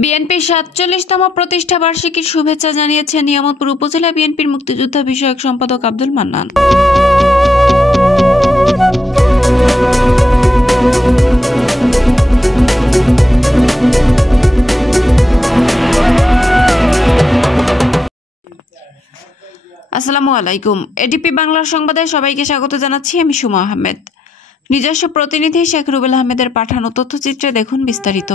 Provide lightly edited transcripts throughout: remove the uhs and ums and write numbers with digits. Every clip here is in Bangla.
বিএনপির ৪৭তম প্রতিষ্ঠা বার্ষিকীর শুভেচ্ছা জানিয়েছেন নিয়ামতপুর উপজেলা বিএনপির মুক্তিযোদ্ধা বিষয়ক সম্পাদক আব্দুল মান্নান। আসসালামু আলাইকুম। এডিপি বাংলার সংবাদে সবাইকে স্বাগত জানাচ্ছি। আমি সুমা আহমেদ। নিজস্ব প্রতিনিধি শেখ রুবেল আহমেদের পাঠানো তথ্যচিত্রে দেখুন বিস্তারিত।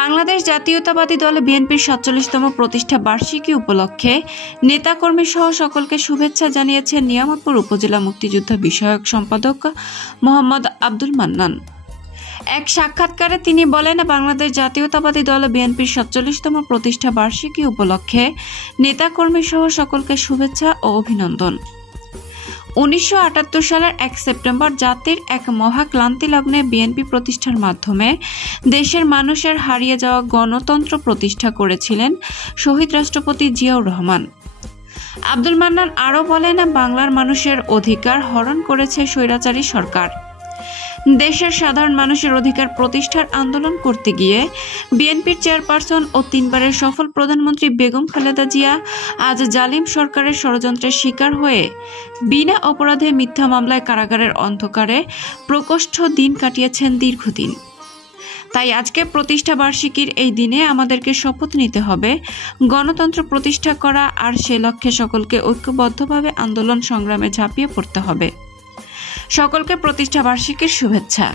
বাংলাদেশ জাতীয়তাবাদী দল বিএনপির ৪৭তম প্রতিষ্ঠা বার্ষিকী উপলক্ষে নেতাকর্মী সহ সকলকে শুভেচ্ছা জানিয়েছেন নিয়ামতপুর উপজেলা মুক্তিযোদ্ধা বিষয়ক সম্পাদক মোহাম্মদ আব্দুল মান্নান। এক সাক্ষাৎকারে তিনি বলেন, বাংলাদেশ জাতীয়তাবাদী দল বিএনপির ৪৭তম প্রতিষ্ঠা বার্ষিকী উপলক্ষে নেতাকর্মী সহ সকলকে শুভেচ্ছা ও অভিনন্দন। ১৯৭৮ সালের ১ সেপ্টেম্বর জাতির এক মহাক্লান্তি লগ্নে বিএনপি প্রতিষ্ঠার মাধ্যমে দেশের মানুষের হারিয়ে যাওয়া গণতন্ত্র প্রতিষ্ঠা করেছিলেন শহীদ রাষ্ট্রপতি জিয়াউর রহমান। আব্দুল মান্নান আরও বলেন, বাংলার মানুষের অধিকার হরণ করেছে স্বৈরাচারী সরকার। দেশের সাধারণ মানুষের অধিকার প্রতিষ্ঠার আন্দোলন করতে গিয়ে বিএনপির চেয়ারপারসন ও ৩বারের সফল প্রধানমন্ত্রী বেগম খালেদা জিয়া আজ জালিম সরকারের ষড়যন্ত্রের শিকার হয়ে বিনা অপরাধে মিথ্যা মামলায় কারাগারের অন্ধকারে প্রকোষ্ঠ দিন কাটিয়েছেন দীর্ঘদিন। তাই আজকে প্রতিষ্ঠা বার্ষিকীর এই দিনে আমাদেরকে শপথ নিতে হবে গণতন্ত্র প্রতিষ্ঠা করা, আর সে লক্ষ্যে সকলকে ঐক্যবদ্ধভাবে আন্দোলন সংগ্রামে ঝাঁপিয়ে পড়তে হবে। সকলকে প্রতিষ্ঠা বার্ষিকীর শুভেচ্ছা।